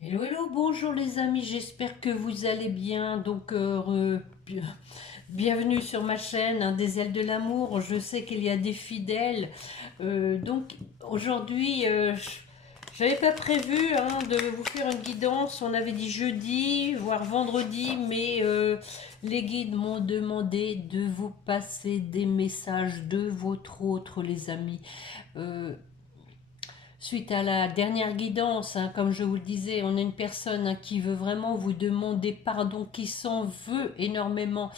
Hello, hello, bonjour les amis, j'espère que vous allez bien. Bienvenue sur ma chaîne, hein, des ailes de l'amour. Je sais qu'il y a des fidèles. Aujourd'hui, j'avais pas prévu, hein, de vous faire une guidance. On avait dit jeudi, voire vendredi, mais les guides m'ont demandé de vous passer des messages de votre autre, les amis. Euh, Suite à la dernière guidance, hein, comme je vous le disais, on a une personne, hein, qui veut vraiment vous demander pardon, qui s'en veut énormément,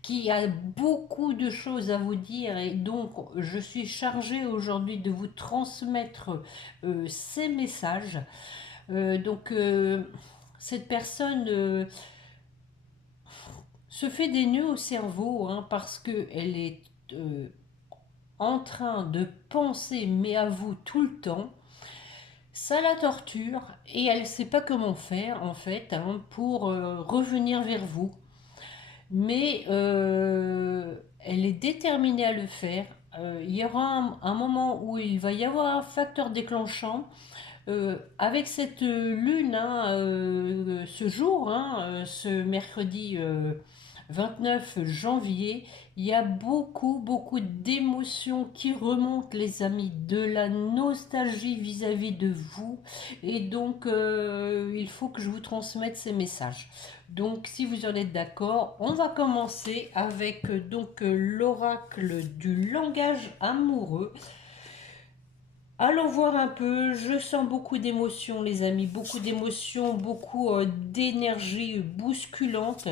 qui a beaucoup de choses à vous dire, et donc je suis chargée aujourd'hui de vous transmettre ces messages. Cette personne se fait des nœuds au cerveau, hein, parce qu'elle est euh, en train de penser, mais à vous tout le temps. Ça la torture et elle ne sait pas comment faire en fait, hein, pour revenir vers vous. Mais elle est déterminée à le faire. Il y aura un moment où il va y avoir un facteur déclenchant. Avec cette lune, hein, ce jour, hein, ce mercredi 29 janvier, il y a beaucoup d'émotions qui remontent, les amis, de la nostalgie vis-à-vis de vous. Et donc, il faut que je vous transmette ces messages. Donc, si vous en êtes d'accord, on va commencer avec l'oracle du langage amoureux. Allons voir un peu, je sens beaucoup d'émotions les amis, beaucoup d'émotions, beaucoup d'énergie bousculante.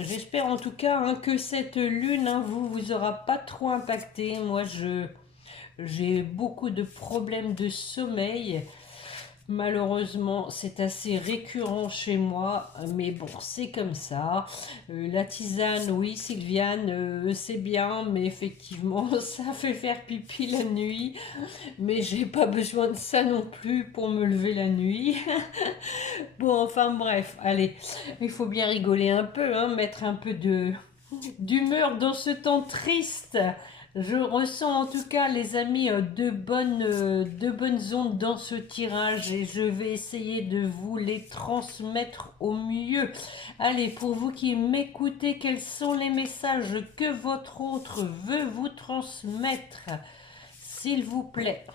J'espère en tout cas, hein, que cette lune, hein, vous aura pas trop impacté. J'ai beaucoup de problèmes de sommeil. Malheureusement, c'est assez récurrent chez moi, mais bon, c'est comme ça. La tisane, oui, Sylviane, c'est bien, mais effectivement, ça fait faire pipi la nuit. Mais j'ai pas besoin de ça non plus pour me lever la nuit. Bon, enfin bref, allez, il faut bien rigoler un peu, hein, mettre un peu de d'humeur dans ce temps triste. Je ressens en tout cas, les amis, de bonnes ondes dans ce tirage et je vais essayer de vous les transmettre au mieux. Allez, pour vous qui m'écoutez, quels sont les messages que votre autre veut vous transmettre, s'il vous plaît?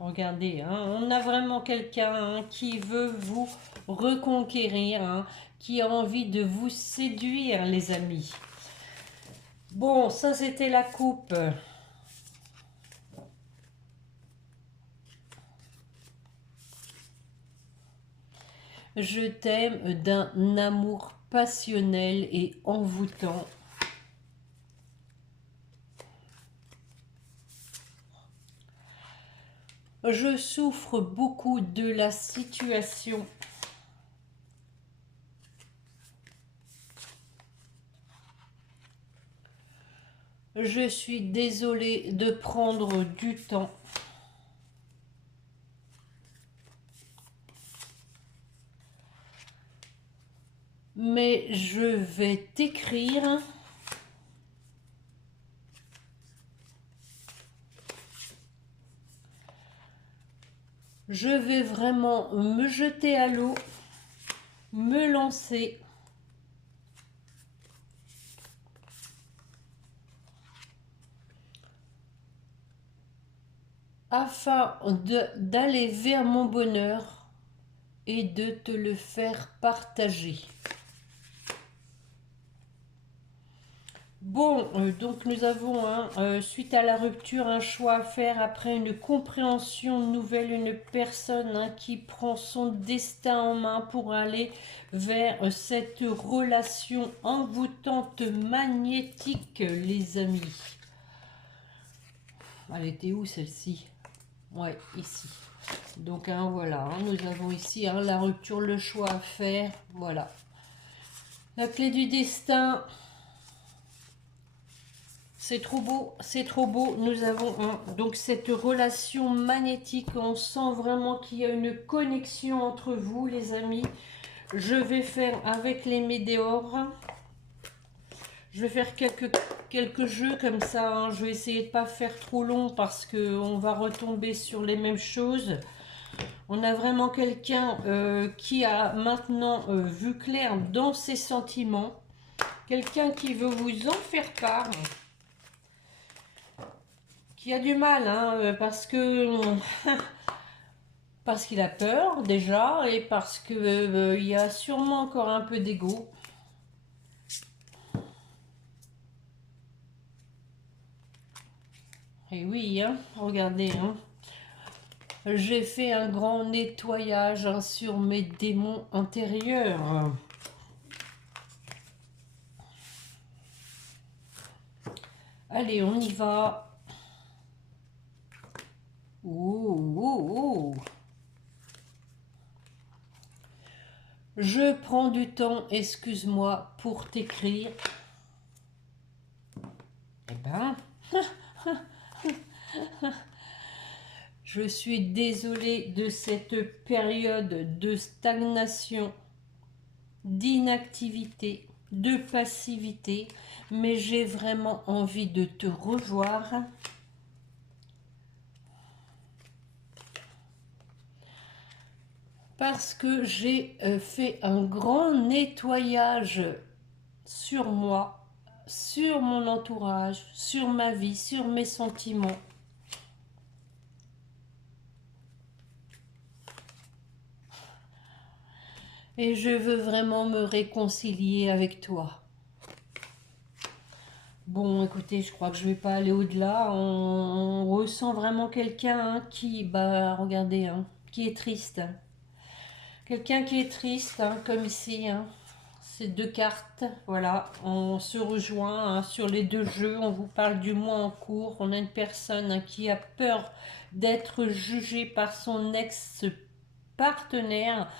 Regardez, hein, on a vraiment quelqu'un, hein, qui veut vous reconquérir, hein, qui a envie de vous séduire, les amis. Bon, ça c'était la coupe. Je t'aime d'un amour passionnel et envoûtant. Je souffre beaucoup de la situation. Je suis désolée de prendre du temps. Mais je vais t'écrire. Je vais vraiment me jeter à l'eau, me lancer. Afin d'aller vers mon bonheur et de te le faire partager. Bon, donc nous avons, hein, suite à la rupture, un choix à faire après une compréhension nouvelle, une personne, hein, qui prend son destin en main pour aller vers cette relation envoûtante, magnétique, les amis. Elle était où celle-ci? Ouais, ici. Donc, hein, voilà, hein, nous avons ici, hein, la rupture, le choix à faire. Voilà. La clé du destin. C'est trop beau, c'est trop beau. Nous avons, hein, donc cette relation magnétique. On sent vraiment qu'il y a une connexion entre vous, les amis. Je vais faire avec les météores. Je vais faire quelques quelques jeux comme ça, hein. Je vais essayer de pas faire trop long parce que on va retomber sur les mêmes choses. On a vraiment quelqu'un qui a maintenant vu clair dans ses sentiments. Quelqu'un qui veut vous en faire part. Qui a du mal, hein, parce que... parce qu'il a peur déjà et parce que il y a sûrement encore un peu d'ego. Et oui, hein, regardez, hein, j'ai fait un grand nettoyage, hein, sur mes démons intérieurs. Allez, on y va. Oh, oh, oh. Je prends du temps, excuse-moi, pour t'écrire. Eh ben, je suis désolée de cette période de stagnation, d'inactivité, de passivité, mais j'ai vraiment envie de te revoir. Parce que j'ai fait un grand nettoyage sur moi, sur mon entourage, sur ma vie, sur mes sentiments. Et je veux vraiment me réconcilier avec toi. Bon, écoutez, je crois que je vais pas aller au-delà. On ressent vraiment quelqu'un, hein, qui, bah, regardez, hein, qui est triste. Quelqu'un qui est triste, hein, comme ici, hein. Ces deux cartes, voilà, on se rejoint, hein, sur les deux jeux. On vous parle du mois en cours. On a une personne, hein, qui a peur d'être jugée par son ex-partenaire.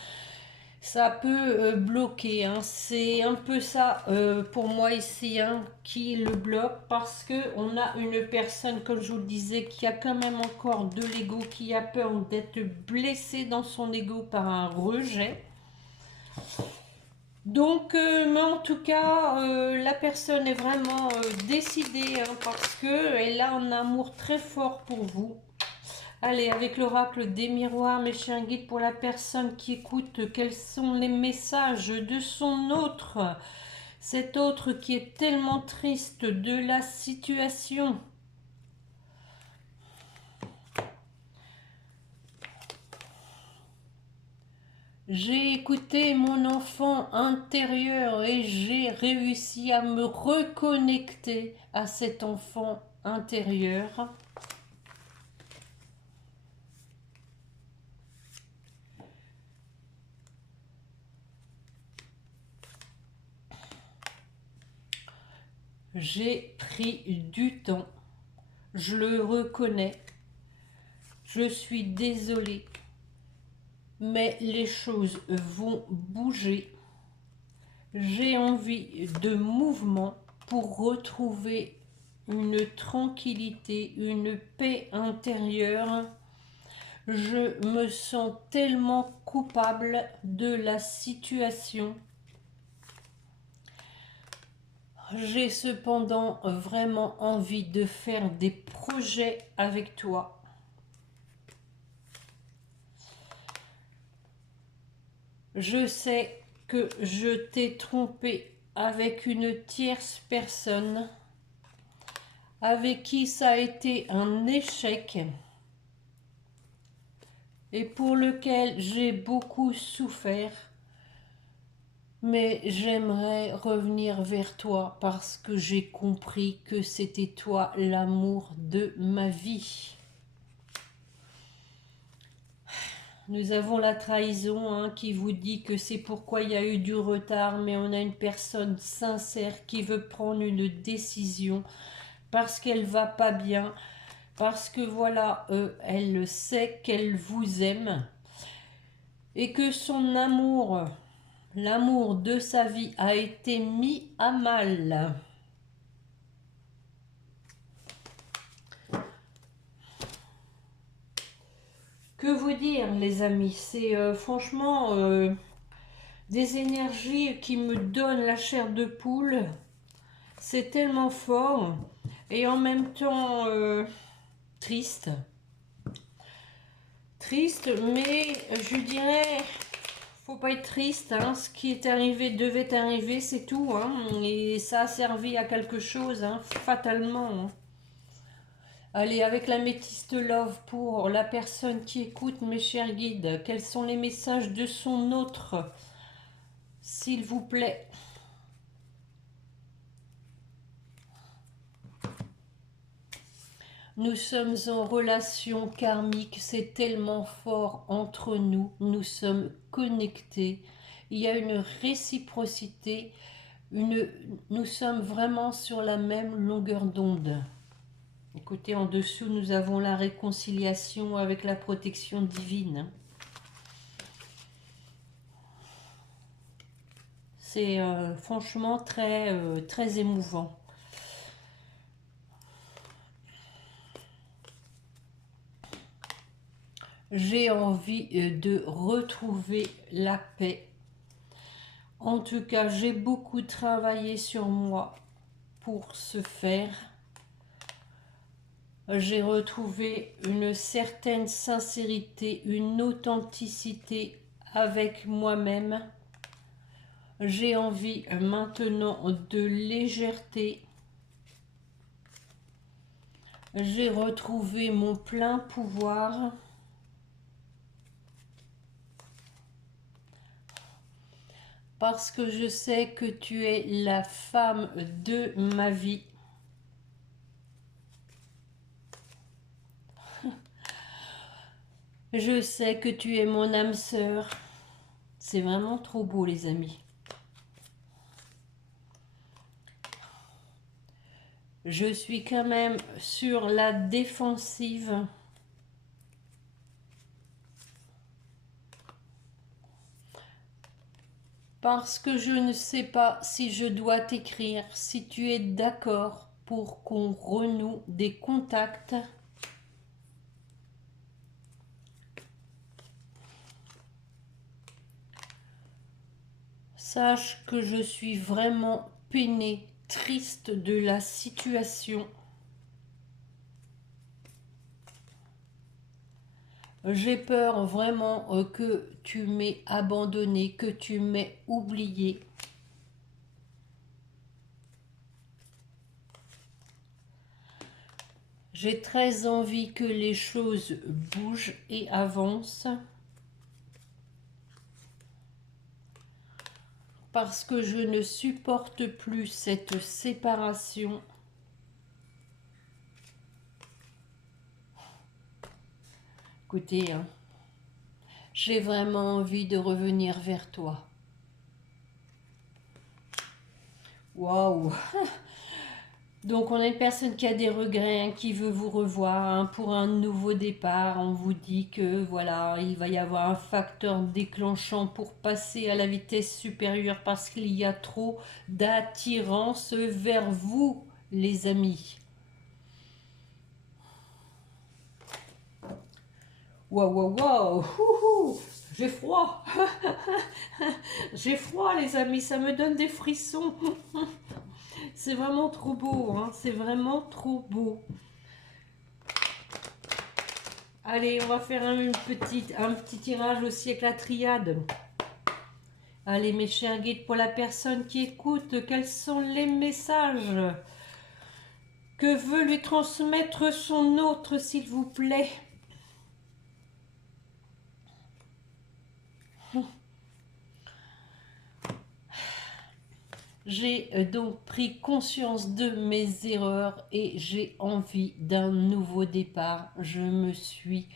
Ça peut bloquer, hein. C'est un peu ça, pour moi ici, hein, qui le bloque, parce que on a une personne, comme je vous le disais, qui a quand même encore de l'ego, qui a peur d'être blessé dans son ego par un rejet. Donc, mais en tout cas, la personne est vraiment décidée, hein, parce qu'elle a un amour très fort pour vous. Allez, avec l'oracle des miroirs, mes chers guides, pour la personne qui écoute, quels sont les messages de son autre, cet autre qui est tellement triste de la situation. J'ai écouté mon enfant intérieur et j'ai réussi à me reconnecter à cet enfant intérieur. J'ai pris du temps, je le reconnais, je suis désolée, mais les choses vont bouger. J'ai envie de mouvement pour retrouver une tranquillité, une paix intérieure. Je me sens tellement coupable de la situation. J'ai cependant vraiment envie de faire des projets avec toi. Je sais que je t'ai trompé avec une tierce personne, avec qui ça a été un échec et pour lequel j'ai beaucoup souffert. Mais j'aimerais revenir vers toi parce que j'ai compris que c'était toi l'amour de ma vie. Nous avons la trahison, hein, qui vous dit que c'est pourquoi il y a eu du retard, mais on a une personne sincère qui veut prendre une décision parce qu'elle va pas bien, parce que voilà, elle sait qu'elle vous aime et que son amour, l'amour de sa vie a été mis à mal. Que vous dire, les amis? C'est franchement des énergies qui me donnent la chair de poule. C'est tellement fort et en même temps triste. Triste, mais je dirais, faut pas être triste, hein. Ce qui est arrivé devait arriver, c'est tout, hein. Et ça a servi à quelque chose, hein, fatalement, hein. Allez, avec la métiste love pour la personne qui écoute, mes chers guides, quels sont les messages de son autre, s'il vous plaît? Nous sommes en relation karmique, c'est tellement fort entre nous, nous sommes connectés, il y a une réciprocité, nous sommes vraiment sur la même longueur d'onde. Écoutez, en dessous, nous avons la réconciliation avec la protection divine. C'est franchement très émouvant. J'ai envie de retrouver la paix. En tout cas, j'ai beaucoup travaillé sur moi pour ce faire. J'ai retrouvé une certaine sincérité, une authenticité avec moi-même. J'ai envie maintenant de légèreté. J'ai retrouvé mon plein pouvoir. Parce que je sais que tu es la femme de ma vie. Je sais que tu es mon âme sœur. C'est vraiment trop beau, les amis. Je suis quand même sur la défensive. Parce que je ne sais pas si je dois t'écrire, si tu es d'accord pour qu'on renoue des contacts. Sache que je suis vraiment peinée, triste de la situation. J'ai peur vraiment que tu m'aies abandonné, que tu m'aies oublié. J'ai très envie que les choses bougent et avancent. Parce que je ne supporte plus cette séparation. Écoutez, hein, j'ai vraiment envie de revenir vers toi. Waouh! Donc on a une personne qui a des regrets, hein, qui veut vous revoir, hein, pour un nouveau départ. On vous dit que voilà, il va y avoir un facteur déclenchant pour passer à la vitesse supérieure parce qu'il y a trop d'attirance vers vous, les amis. Waouh, waouh, waouh! J'ai froid. J'ai froid, les amis, ça me donne des frissons. C'est vraiment trop beau, hein, c'est vraiment trop beau. Allez, on va faire un petit tirage aussi avec la triade. Allez, mes chers guides, pour la personne qui écoute, quels sont les messages que veut lui transmettre son autre, s'il vous plaît? J'ai donc pris conscience de mes erreurs et j'ai envie d'un nouveau départ. Je me suis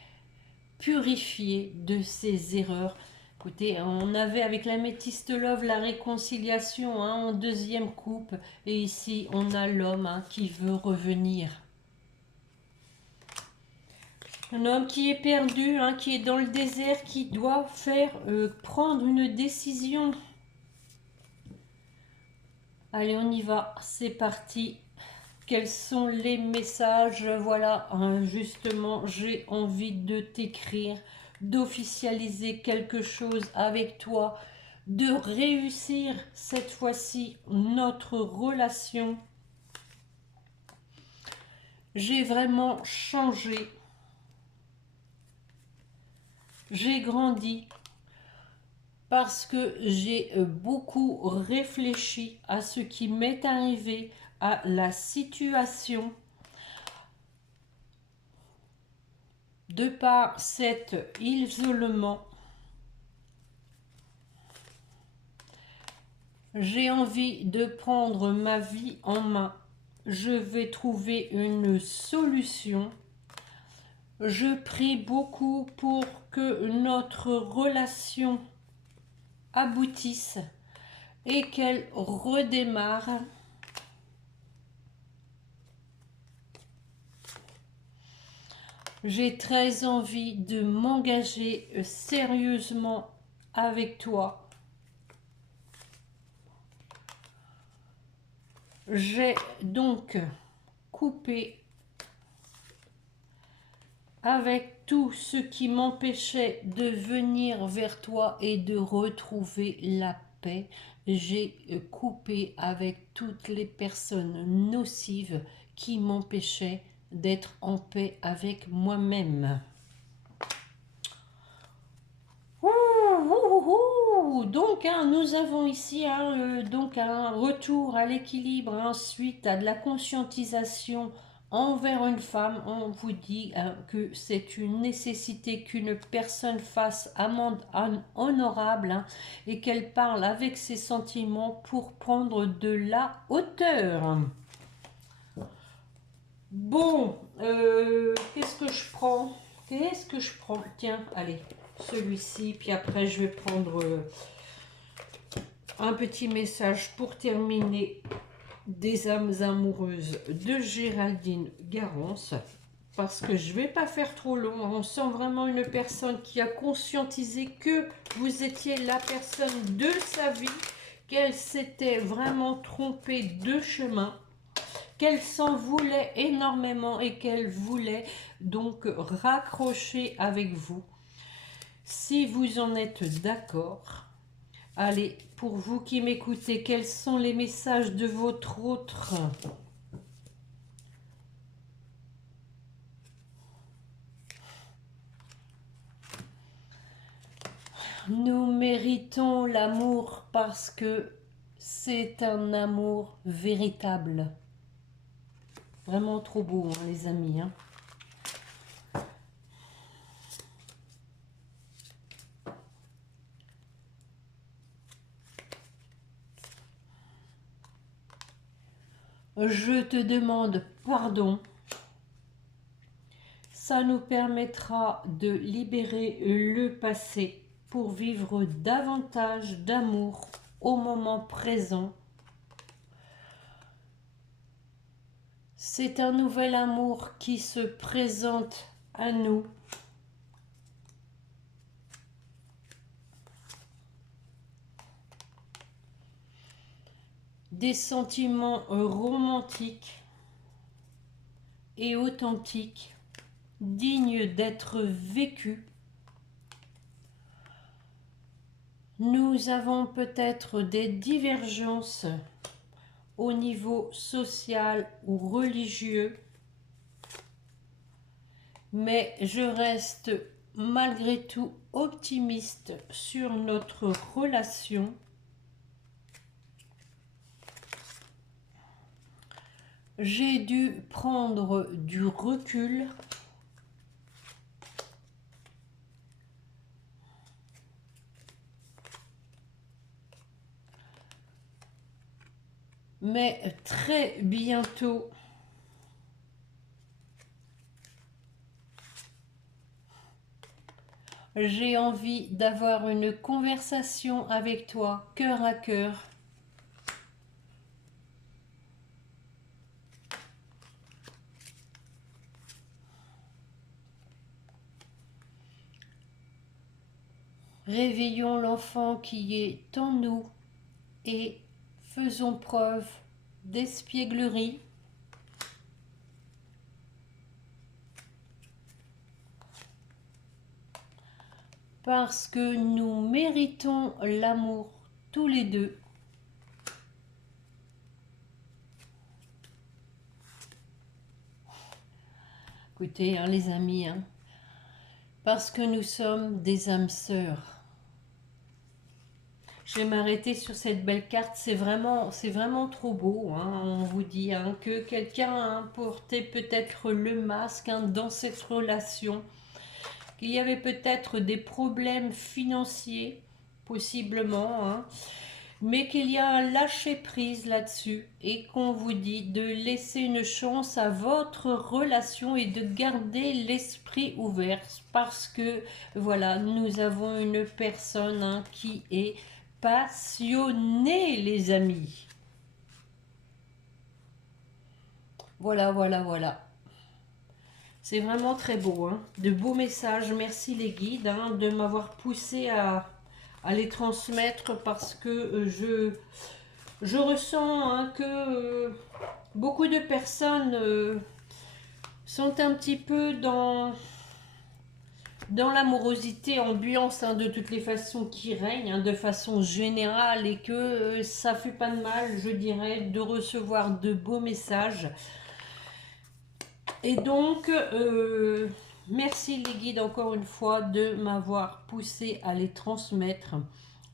purifiée de ces erreurs. Écoutez, on avait avec la métiste love la réconciliation, hein, en deuxième coupe. Et ici, on a l'homme, hein, qui veut revenir. Un homme qui est perdu, hein, qui est dans le désert, qui doit prendre une décision. Allez, on y va, c'est parti. Quels sont les messages? Voilà, hein, justement, j'ai envie de t'écrire, d'officialiser quelque chose avec toi, de réussir cette fois-ci notre relation. J'ai vraiment changé. J'ai grandi parce que j'ai beaucoup réfléchi à ce qui m'est arrivé, à la situation, de par cet isolement. J'ai envie de prendre ma vie en main. Je vais trouver une solution. Je prie beaucoup pour que notre relation aboutisse et qu'elle redémarre. J'ai très envie de m'engager sérieusement avec toi. J'ai donc coupé avec tout ce qui m'empêchait de venir vers toi et de retrouver la paix. J'ai coupé avec toutes les personnes nocives qui m'empêchaient d'être en paix avec moi-même. Donc, nous avons ici donc un retour à l'équilibre suite à de la conscientisation envers une femme. On vous dit que c'est une nécessité qu'une personne fasse amende honorable et qu'elle parle avec ses sentiments pour prendre de la hauteur. Bon, qu'est-ce que je prends? Qu'est-ce que je prends? Tiens, allez, celui-ci, puis après je vais prendre un petit message pour terminer des âmes amoureuses de Géraldine Garance, parce que je vais pas faire trop long. On sent vraiment une personne qui a conscientisé que vous étiez la personne de sa vie, qu'elle s'était vraiment trompée de chemin, qu'elle s'en voulait énormément et qu'elle voulait donc raccrocher avec vous. Si vous en êtes d'accord, allez, pour vous qui m'écoutez, quels sont les messages de votre autre? Nous méritons l'amour parce que c'est un amour véritable. Vraiment trop beau, les amis. Je te demande pardon. Ça nous permettra de libérer le passé pour vivre davantage d'amour au moment présent. C'est un nouvel amour qui se présente à nous. Des sentiments romantiques et authentiques, dignes d'être vécus. Nous avons peut-être des divergences au niveau social ou religieux, mais je reste malgré tout optimiste sur notre relation. J'ai dû prendre du recul. Mais très bientôt, j'ai envie d'avoir une conversation avec toi, cœur à cœur. Réveillons l'enfant qui est en nous et faisons preuve d'espièglerie. Parce que nous méritons l'amour tous les deux. Écoutez, hein, les amis, hein, parce que nous sommes des âmes sœurs. Je vais m'arrêter sur cette belle carte, c'est vraiment trop beau. Hein. On vous dit hein, que quelqu'un a porté peut-être le masque hein, dans cette relation, qu'il y avait peut-être des problèmes financiers, possiblement, hein, mais qu'il y a un lâcher-prise là-dessus et qu'on vous dit de laisser une chance à votre relation et de garder l'esprit ouvert parce que, voilà, nous avons une personne hein, qui est passionnée, les amis. Voilà, voilà, voilà. C'est vraiment très beau, hein. De beaux messages. Merci les guides hein, de m'avoir poussé à les transmettre parce que je ressens hein, que beaucoup de personnes sont un petit peu dans l'amorosité ambiance hein, de toutes les façons qui règnent, hein, de façon générale, et que ça fait pas de mal, je dirais, de recevoir de beaux messages. Et donc, merci les guides encore une fois de m'avoir poussé à les transmettre.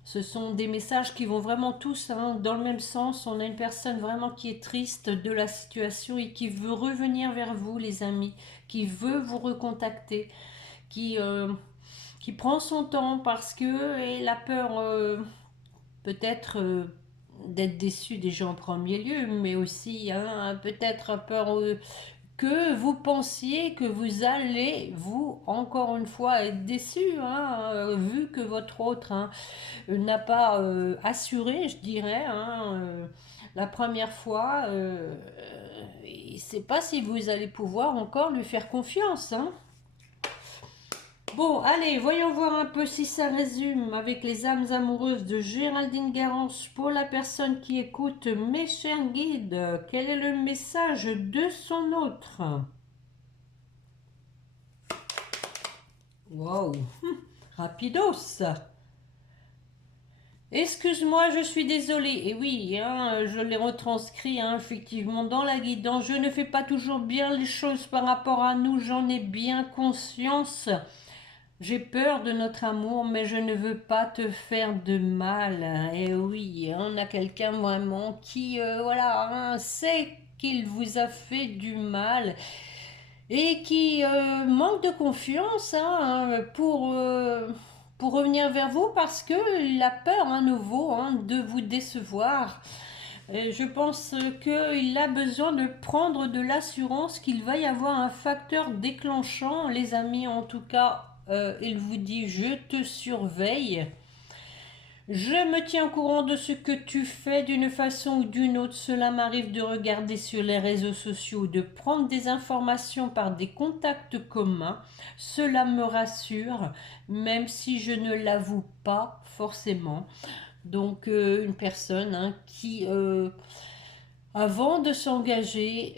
Ce sont des messages qui vont vraiment tous hein, dans le même sens. On a une personne vraiment qui est triste de la situation et qui veut revenir vers vous, les amis, qui veut vous recontacter, qui prend son temps parce qu'elle a peur peut-être d'être déçue déjà en premier lieu, mais aussi hein, peut-être peur que vous pensiez que vous allez, vous, encore une fois, être déçu, hein, vu que votre autre hein, n'a pas assuré, je dirais, hein, la première fois. Il ne sait pas si vous allez pouvoir encore lui faire confiance. Hein. Bon, allez, voyons voir un peu si ça résume avec les âmes amoureuses de Géraldine Garance pour la personne qui écoute mes chers guides. Quel est le message de son autre? Wow, rapidos. Excuse-moi, je suis désolée. Et oui, hein, je l'ai retranscrit hein, effectivement dans la guidance. Je ne fais pas toujours bien les choses par rapport à nous, j'en ai bien conscience. J'ai peur de notre amour, mais je ne veux pas te faire de mal. Et oui, on a quelqu'un vraiment qui, voilà, hein, sait qu'il vous a fait du mal et qui manque de confiance hein, pour revenir vers vous parce qu'il a peur à nouveau hein, de vous décevoir. Et je pense qu'il a besoin de prendre de l'assurance qu'il va y avoir un facteur déclenchant, les amis. En tout cas, il vous dit je te surveille. Je me tiens au courant de ce que tu fais d'une façon ou d'une autre. Cela m'arrive de regarder sur les réseaux sociaux, de prendre des informations par des contacts communs. Cela me rassure, même si je ne l'avoue pas forcément. Donc une personne hein, qui, avant de s'engager,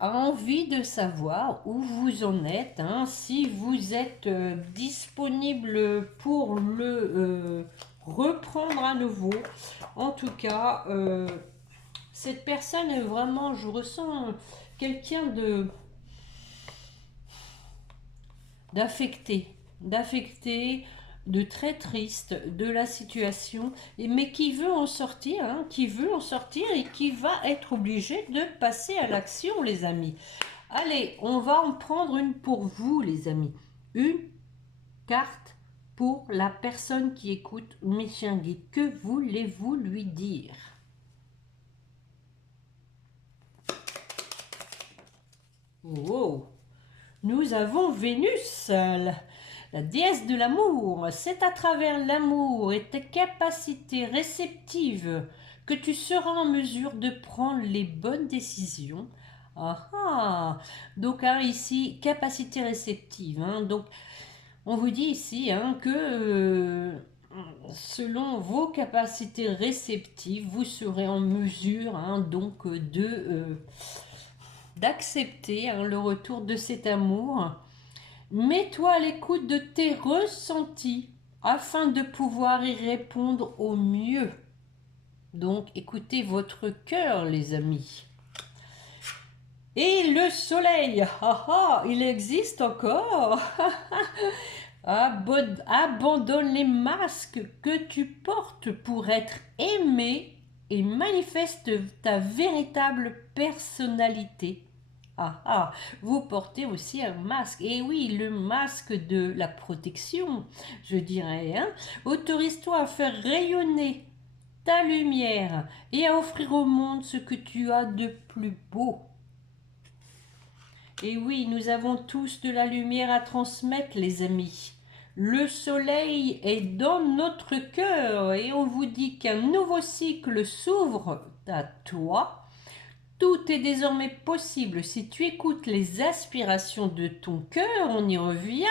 a envie de savoir où vous en êtes, hein, si vous êtes disponible pour le reprendre à nouveau. En tout cas, cette personne est vraiment, je ressens quelqu'un d'affecté, de très triste de la situation, mais qui veut en sortir, hein, qui veut en sortir et qui va être obligé de passer à l'action, les amis. Allez, on va en prendre une pour vous, les amis. Une carte pour la personne qui écoute mes chiens guides. Que voulez-vous lui dire? Oh, nous avons Vénus, la déesse de l'amour. C'est à travers l'amour et tes capacités réceptives que tu seras en mesure de prendre les bonnes décisions. Ah ah. Donc hein, ici, capacité réceptive. Hein. Donc, on vous dit ici hein, que selon vos capacités réceptives, vous serez en mesure hein, donc d'accepter hein, le retour de cet amour. Mets-toi à l'écoute de tes ressentis afin de pouvoir y répondre au mieux. Donc, écoutez votre cœur, les amis. Et le soleil, ah ah, il existe encore. Abandonne les masques que tu portes pour être aimé et manifeste ta véritable personnalité. Ah ah, vous portez aussi un masque. Et oui, le masque de la protection, je dirais. Hein. Autorise-toi à faire rayonner ta lumière et à offrir au monde ce que tu as de plus beau. Et oui, nous avons tous de la lumière à transmettre, les amis. Le soleil est dans notre cœur et on vous dit qu'un nouveau cycle s'ouvre à toi. Tout est désormais possible si tu écoutes les aspirations de ton cœur, on y revient.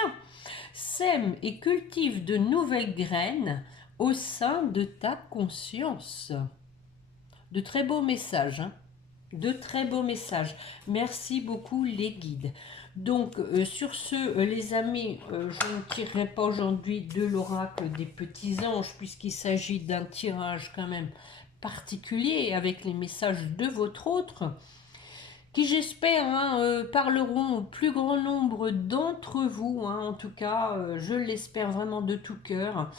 Sème et cultive de nouvelles graines au sein de ta conscience. De très beaux messages, hein. De très beaux messages. Merci beaucoup les guides. Donc sur ce, les amis, je ne tirerai pas aujourd'hui de l'oracle des petits anges puisqu'il s'agit d'un tirage quand même particulier avec les messages de votre autre qui j'espère hein, parleront au plus grand nombre d'entre vous. Hein, en tout cas, je l'espère vraiment de tout cœur.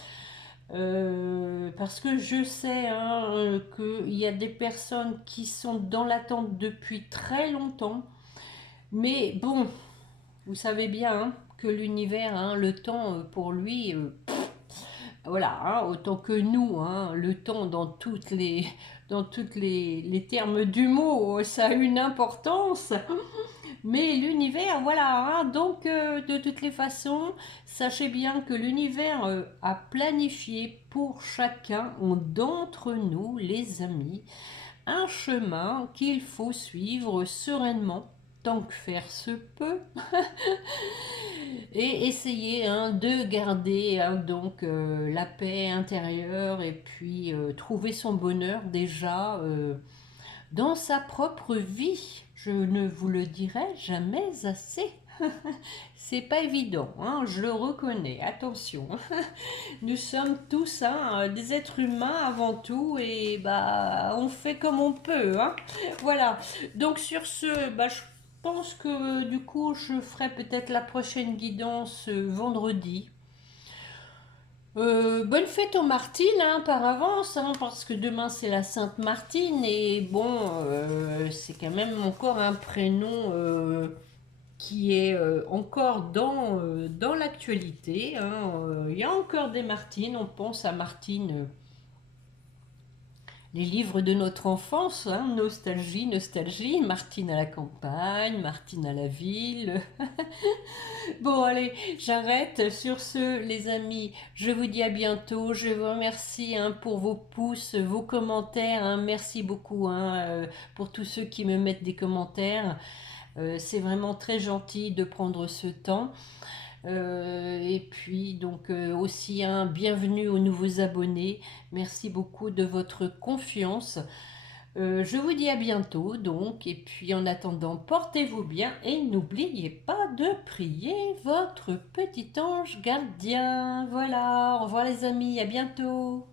Parce que je sais hein, qu'il y a des personnes qui sont dans l'attente depuis très longtemps. Mais bon, vous savez bien hein, que l'univers, hein, le temps pour lui, voilà, hein, autant que nous, hein, le temps dans toutes les termes du mot, ça a une importance. Mais l'univers, voilà, hein, donc de toutes les façons, sachez bien que l'univers a planifié pour chacun d'entre nous, les amis, un chemin qu'il faut suivre sereinement, tant que faire se peut, et essayer hein, de garder hein, donc la paix intérieure et puis trouver son bonheur déjà dans sa propre vie. Je ne vous le dirai jamais assez. C'est pas évident, hein, je le reconnais, attention. Nous sommes tous hein, des êtres humains avant tout et bah on fait comme on peut. Hein. Voilà, donc sur ce, bah, je pense que du coup je ferai peut-être la prochaine guidance vendredi. Bonne fête aux Martines hein, par avance, hein, parce que demain c'est la Sainte Martine et bon, c'est quand même encore un prénom qui est encore dans l'actualité. Hein, il y a encore des Martines, on pense à Martine, les livres de notre enfance, hein, nostalgie, nostalgie, Martine à la campagne, Martine à la ville. Bon, allez, j'arrête. Sur ce, les amis, je vous dis à bientôt. Je vous remercie hein, pour vos pouces, vos commentaires. Hein. Merci beaucoup hein, pour tous ceux qui me mettent des commentaires. C'est vraiment très gentil de prendre ce temps. Et puis, donc, aussi un bienvenue aux nouveaux abonnés. Merci beaucoup de votre confiance. Je vous dis à bientôt donc et puis en attendant portez-vous bien et n'oubliez pas de prier votre petit ange gardien. Voilà, au revoir les amis, à bientôt.